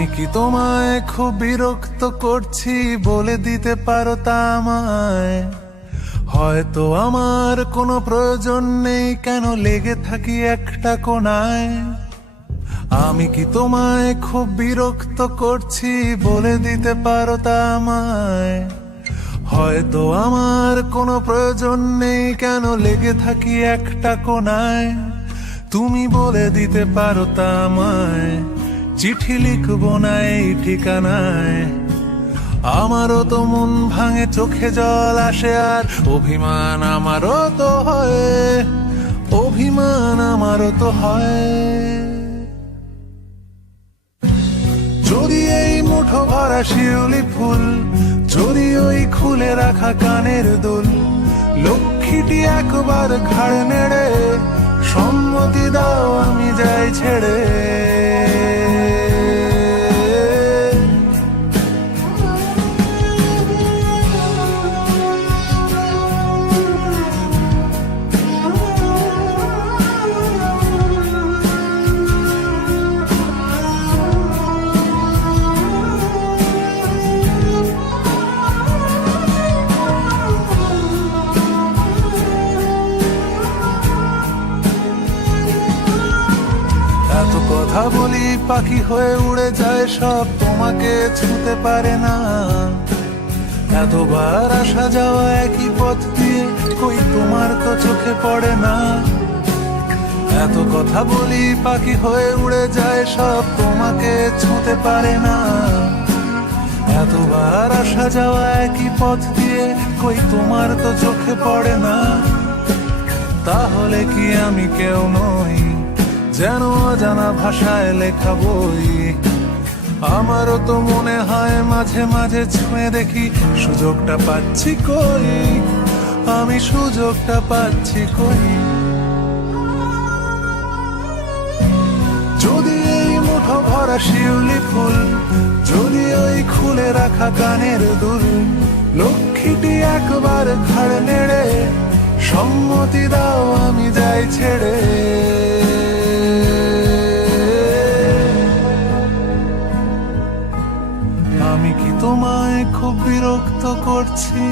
আমি কি তোমায় খুব বিরক্ত করছি বলে দিতে পারো তা আমায়? হয়তো আমার কোনো প্রয়োজন নেই, কেন লেগে থাকি একটা কোণায়। আমি কি তোমায় খুব বিরক্ত করছি বলে দিতে পারো তা আমায়? হয়তো আমার কোনো প্রয়োজন নেই, কেন লেগে থাকি একটা কোণায়। তুমি বলে দিতে পারো তা আমায়, চিঠি লিখবো না এই ঠিকানায়। আমারও তো মন ভাঙে, চোখে জল আসে, আর অভিমান আমারও তো হয়, অভিমান আমারও তো হয়। যদি এই মুঠো ভরা শিউলি ফুল, যদি ওই খুলে রাখা কানের দুল, লক্ষ্মীটি একবার ঘাড় নেড়ে সম্মতি দাও আমি যাই ছেড়ে। এত কথা বলি পাখি হয়ে উড়ে যায় সব, তোমাকে ছুঁতে পারে না। এতবার আসা যাওয়া একই পথ দিয়ে, কই তোমার তো চোখে পড়ে না। এত কথা বলি পাখি হয়ে উড়ে যায় সব, তোমাকে ছুঁতে পারে না। এতবার আসা যাওয়া একই পথ দিয়ে, কই তোমার তো চোখে পড়ে না। তাহলে কি আমি কেউ নই, যেন অজানা ভাষায় লেখা বই? আমারও তো মনে হয় মাঝে মাঝে ছুঁয়ে দেখি, সুযোগটা পাচ্ছি কই, আমি সুযোগটা পাচ্ছি কই। যদি এই মুঠো ভরা শিউলি ফুল, যদি ওই খুলে রাখা কানের দুল, লক্ষ্মীটি একবার ঘাড় নেড়ে সম্মতি দাও আমি যাই ছেড়ে। আমি কি তোমায় খুব বিরক্ত করছি?